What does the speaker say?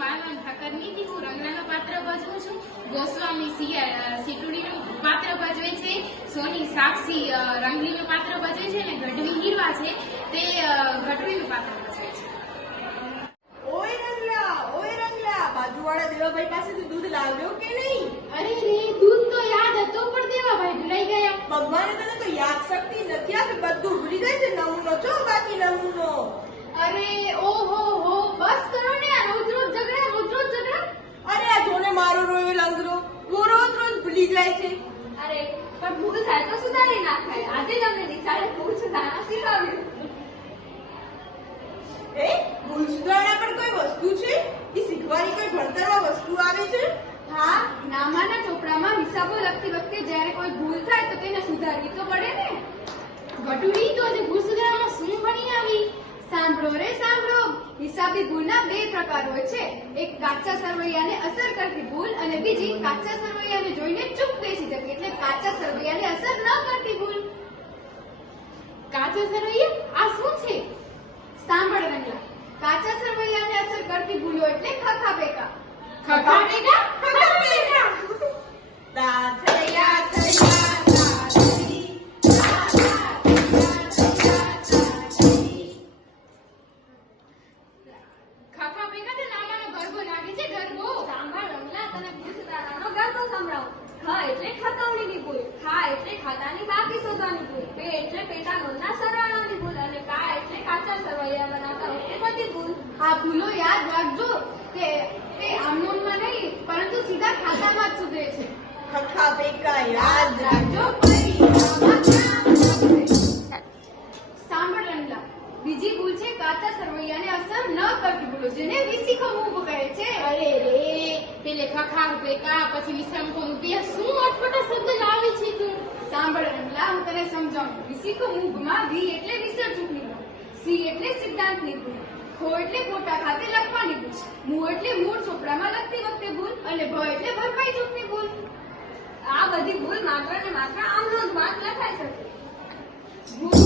માલવન ઠાકરની થી હું રંગલાનું પાત્ર ભજવું છું. ગોસ્વામી સીટુડીનું પાત્ર ભજવે છે. સોની સાક્ષી રંગલીનું પાત્ર ભજવે છે અને ગઢવી હીરવા છે તે ગઢવીનું પાત્ર ભજવે છે. ઓય રંગલા, બાજુવાળા દેવાભાઈ પાસેથી દૂધ લાવ્યો કે નહીં? અરે રે, દૂધ તો યાદ હતો પણ દેવાભાઈ ભૂલાઈ ગયા. ભગવાને તને તો યાદ શક્તિ નથી આપી, બધું ભૂલી જાય છે. નમૂનો છો બાકી નમૂનો. અરે ઓહો હો, બસ કરો ને આ રોજ રોજ ઝઘડા. અરે આ જોને મારો રોયો લંગરો, હું રોજ ભૂલી જાય છે. અરે પણ ભૂલ થાય તો સુધારી નાખાય. આજે જ અમને નિશાળે ભૂલ સુધારણા શીખવ્યું. ભૂલ સુધારણા પણ કોઈ વસ્તુ છે? એ શીખવાની કોઈ ભણતરમાં વસ્તુ આવે છે? હા, નામાના ચોપડામાં હિસાબો લખતી વખતે જ્યારે કોઈ ભૂલ થાય તો તેને સુધારવી તો પડે ને. ગઢવી તો આજે ભૂલ સુધારવામાં શું ભણી આવી? સાંભળો રે સાંભળો, હિસાબી ભૂલના બે પ્રકાર હોય છે. એક કાચા સરવૈયાને અસર કરતી ભૂલ અને બીજી કાચા સરવૈયાને જોઈને ચૂપ બેસી જતી એટલે કાચા સરવૈયાને અસર ન કરતી ભૂલ. કાચા સરવૈયા આ શું છે? સાંભળ રંગલા, કાચા સરવૈયાને અસર કરતી ભૂલો એટલે ખખા બેકા. ખખા બેગા? દાથયા થયા ખખા બેગા તો નામાનો ગરબો લાગે છે, ગરબો. સાંભળ રંગલા, તને ભૂલ સુધારવાનો ગરબો સંભળાવું. ખ એટલે ખતવણીની ભૂલ, ખા એટલે ખાતાની બાકી શોધવાની ભૂલ, પે એટલે પેટાનોંધના સરવાળાની ભૂલ અને કા એટલે કાચા સરવૈયા બનાવતા વખતે બધી ભૂલ. આ ભૂલો યાદ રાખજો કે તે આમનોનમાં નહીં પરંતુ સીધા ખાતામાં જ સુધરે છે. ખખા બેકા યાદ રાખજો. સાંભળ રંગલા, બીજી ભૂલ છે કાચા સરવૈયાને અસર ન કરતી ભૂલો, જેને વિસિકો મૂવ કહે છે. અરે રે, પેલે ખખા બેગા પછી વિશ્રામકો રૂપિયા શું અટપટા શબ્દ લાવી છે તું? સાંભળ રંગલા, હું તને સમજાવું. વિસિકો મૂવમાં વી એટલે વિસર્જકની ભૂલ, સી એટલે સિદ્ધાંતની ભૂલ, ખો એટલે ખોટા ખાતે લખવાની ભૂલ, મૂ એટલે મૂળ ચોપડામાં લખતી વખતે ભૂલ અને ભ એટલે ભરપાઈ ચૂકની ભૂલ. આ બધી ભૂલ માત્ર ને માત્ર આમ નોંધમાં જ લખાઈ શકે. ભૂલ